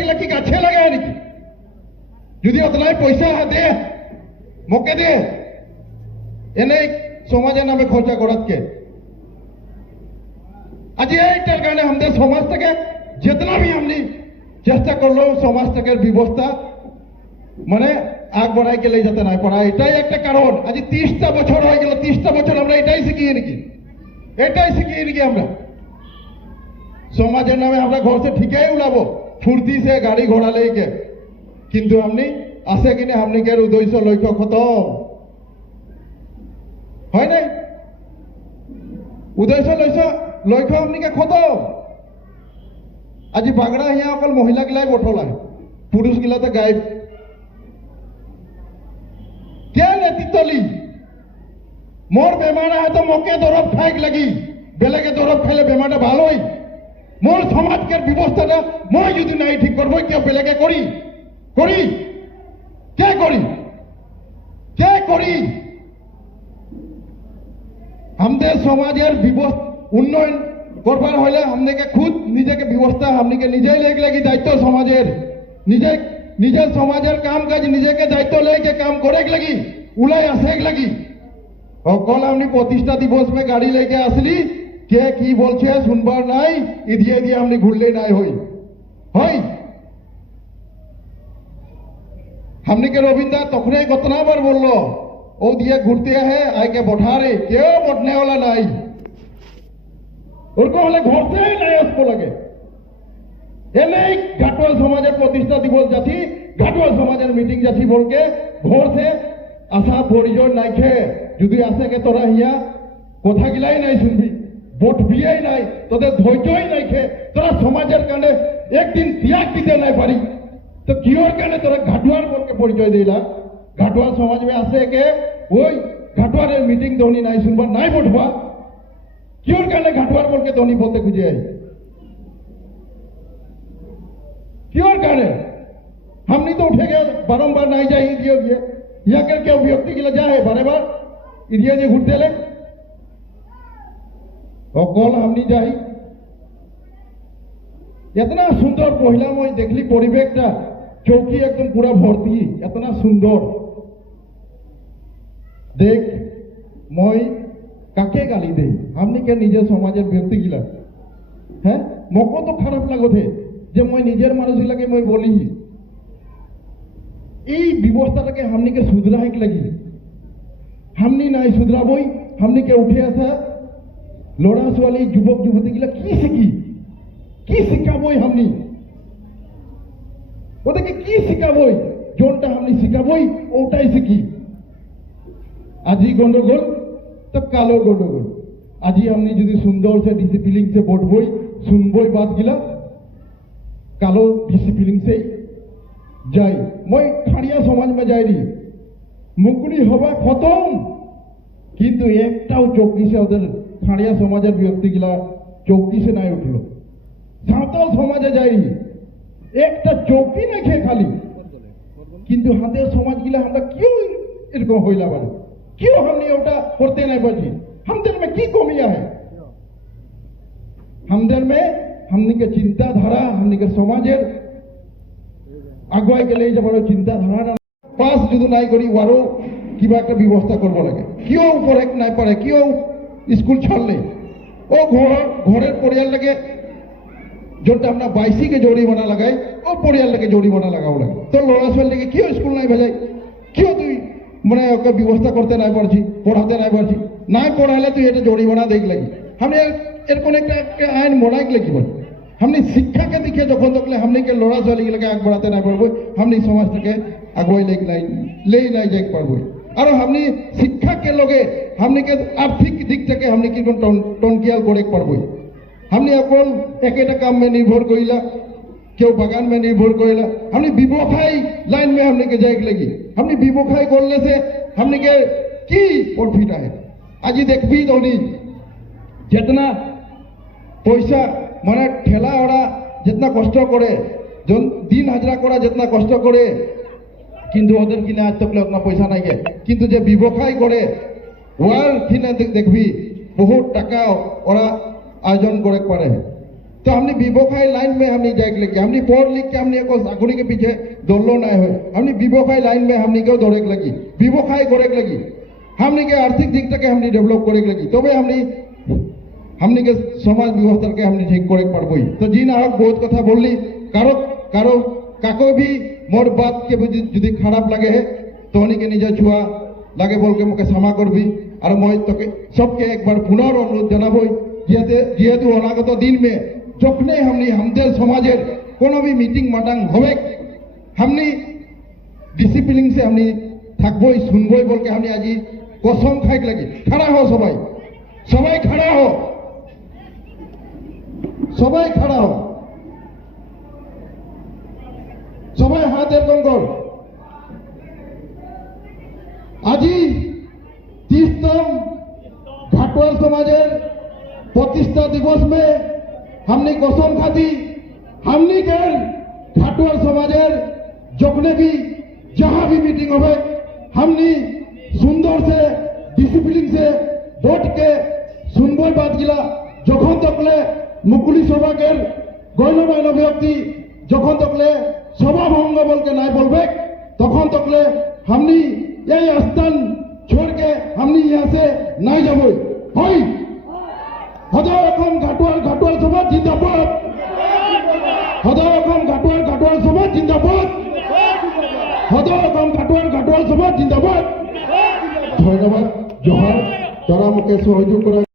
গেলে কি গাছে লাগায় নাকি? যদি অতলাই পয়সা দে মোকে দে এনে সমাজের নামে খরচা করাতকে আজ এইটার কারণে আমাদের সমাজ থেকে যেতনা भी हमने চেষ্টা করলো সমাজ থেকে ব্যবস্থা মানে আগ বাড়াই কে লে যেতে নাই পারা এটাই একটা কারণ। আজ 30টা বছর হয়ে গেল, 30টা বছর আমরা এটাই শিখিয়ে নাকি, এটাই শিখিয়ে নাকি আমরা সমাজের নামে আমরা ঘর से ঠিকই উড়াবো ফুর্তি से গাড়ি ঘোড়া লেকে, কিন্তু हमने আসে কিনে हमने के উদ্দেশ্য লক্ষ্য খতম হয় নাই। উদ্দেশ্য লক্ষ্য हमने के খতম। आज बागड़ा यहाँ अकल महिला गिलाई बठला है, पुरुष गिला तो गायब। क्या नेतृत्व ली? मोर बेमार है तो मोके दौरब खाइक लगी, बेले के दौरब खाइले बेमारটা ভালোই। मोर समाज के व्यवस्थाটা মই যদি নাই ঠিক করব কি বেলে কে করি করি কে করি কে করি? আমাদের সমাজের উন্নয়ন করবার হলে हमने खुद निजे के व्यवस्था हमने के निजे लेके लगी दायित्व समाजेर निजे निजे समाजेर काम काज निजे के दायित्व लेके काम करे लगी उलाई आसे लगी। कल हमने प्रतिष्ठा दिवस में गाड़ी लेके আসলি কে কি বলছে শুনবার নাই, ইদিয়ে দিয়ে हमने ঘুরলে নাই হই হই। हमने के रविंद्र तखने कतना बार बोललो ओ दिए घूरते है आय के बैठा रे, क्यों बैठने वाला नहीं ওরকম হলে ঘরতেই নাই আসবো লাগে। এনেই ঘাটওয়াল সমাজের প্রতিষ্ঠা দিবস যাচ্ছি, ঘাটওয়াল সমাজের মিটিং যাচ্ছি বলকে ঘর সে আসা পরিজন নাই খেয়ে যদি আসে কে তোরা হিয়া কথা গিলাই নাই শুনবি, ভোট বিয়েই নাই, তোদের ধৈর্যই নাই খেয়ে তোরা সমাজের কানে একদিন ত্যাগ দিতে নাই পারি তো কিওর কানে তোরা ঘাটওয়াল বলকে পরিচয় দিলা। ঘাটওয়াল সমাজ মে আসে কে ওই ঘাটওয়ালের মিটিং ধনি নাই শুনবা নাই বটবা क्यों कहने घाटवार बोल के धोनी बोलते खुजे आई क्यों कहने हमने तो उठे गए बारंबार नहीं जाए इदियो गए या करके व्यक्ति के लिए जाए बारे बार इदियो जे घुटते ले और कल हमने जाई इतना सुंदर पहला मैं देखली परिवेशटा चौकी एकदम पूरा भर्ती इतना सुंदर देख मैं কাকে গালি দেই हमने के নিজের সমাজের ব্যক্তি গিলা হ্যাঁ মকো তো খারাপ লাগোতে যে মই নিজের মানুষ লাগে মই বলি এই ব্যবস্থাটাকে हमने के सुधराই লাগি हमने নাই सुधराবই हमने के উঠে আসা লড়া ছোৱালী যুবক যুবতী গিলা কি শিখাবই हमने ওদেরকে কি শিখাবই जोनটা हमने শিখাবই ওটাই শিখি। আজি গন্ডগোল तो कालो गंडगोल आज हमने जो सुंदर से डिसिप्लिन से बोटबई सुनबई बात गिला कालो डिसिप्लिन से जाई मैं खाड़िया समाज में जाई मुकुड़ी हवा खत्म किन्तु एकटाओ चौकी से ओদের खाड़िया समाजेर व्यक्ति गिला चौकी से नहीं उठलो। सावताल समाजे जाई एकटा चौकी नहीं खे खाली किन्तु हाथेर समाज गिला हमरा क्यों एरकम हইলা बारे क्यों हमने ओटा करते नहीं पारছি? हमদের में की कमियां है? हमদের में हमने के चिंताधारा हमने के समाजेर आगुआई के लिए जब चिंताधारा पास जो नहीं करी वारो किबा একটা ব্যবস্থা করব লাগে क्यों ऊपर एक नहीं पड़े क्यों स्कूल छाड़ले ओ घरेर परियाल लगे जोटा আমরা 22 के জরিমানা লাগাই ও परियाल लगे জরিমানা লাগাও লাগে तो লড়া ছোৱালী लगे क्यों स्कूल नहीं भेजाई क्यों তুই মানে ওকে ব্যবস্থা করতে নাই পারছি পড়াতে নাই পারছি নাই পড়ালে তুই এটা জরিমানা দেখ লাগি हमने এরকম একটা আইন মনাই লাগি বল हमने शिक्षा के दिखे যখন দেখলে हमने के লড়া ছোৱালী লাগে আগ বাড়াতে নাই পারবো हमने সমাজটাকে আগুয়াই লেই নাই যাই পারবো। আর हमने শিক্ষা के লগে हमने के आर्थिक दिक থেকে हमने কি টনকিয়াল করে পারবো। हमने এখন একটা কাম में निर्भर কইলা क्यों बागान में निर्भर करेला हमने विवोखाई लाइन में हमने के जाए लगी हमने विवोखाई करले से हमने के की प्रॉफिट है। आज देखबी धोनी जितना पैसा माने ठेला ओरा जितना कष्ट करे जन दिन हाजरा करा जितना कष्ट करे किन्तु ओদের কিনা আজ তকলে उतना पैसा नहीं है किन्तु जे विवोखाई करे ওয়ার কিনা দেখবি बहुत টাকা ওরা आयोजन करे पारे तो हमने विवोखाई लाइन में हमने जाए लगे, हमने पढ़ लिख के हमने को चाकरी के पीछे दौड़लो ना हो, हमने विवोखाई लाइन में हमने को दौड़े लगी, विवोखाई करे लगी, हमने के आर्थिक दिक तक हमने डेवलप करे लगी, तबे हमने के समाज व्यवस्था के हमने ठीक करे पारबई। तो जी ना होक बहुत कथा बोलली, कारो कारो काको भी मोर बात के यदि खराब लगे है तो उन्हीं के निजा छुआ लगे बोल के मुके क्षमा करबी और मैं तोके सबके एक बार पुनर अनुरोध जनाबई जेहेतु अनागत दिन में जखने हमने हमदेर समाजेर कोनो भी मीटिंग माटांग होबे हमने डिसिप्लिन से हमने থাকবই শুনবই বলকে हमने आज कसम खाइक लगी। खड़ा हो सबाई, सबाई खड़ा हो, सबाई खड़ा हो, सबाई हाथ एरकम कर। आज 30तम घाटवाल समाजेर प्रतिष्ठा दिवस में हमने कसम खाती, हमने के घाटवाल समाजेर जखने भी जहां भी मीटिंग होवे हमने सुंदर से डिसिप्लिन से बैठ के सुनबई बात गिला। जखन तकले मुकुली सभा के गण्यमान्य व्यक्ति जखन तकले सभा भंग बोल के नहीं बोलबे तखन तकले हमने यही स्थान छोड़ के हमने यहाँ से नहीं जाबो। हई हजार रकम घाटवाल सभा जिंदाबाद, हजार रकम घाटवाल सभा जिंदाबाद, हजार रकम घाटवाल सभा जिंदाबाद। धन्यवाद। जोहार, तारा मुके सहयोग करा।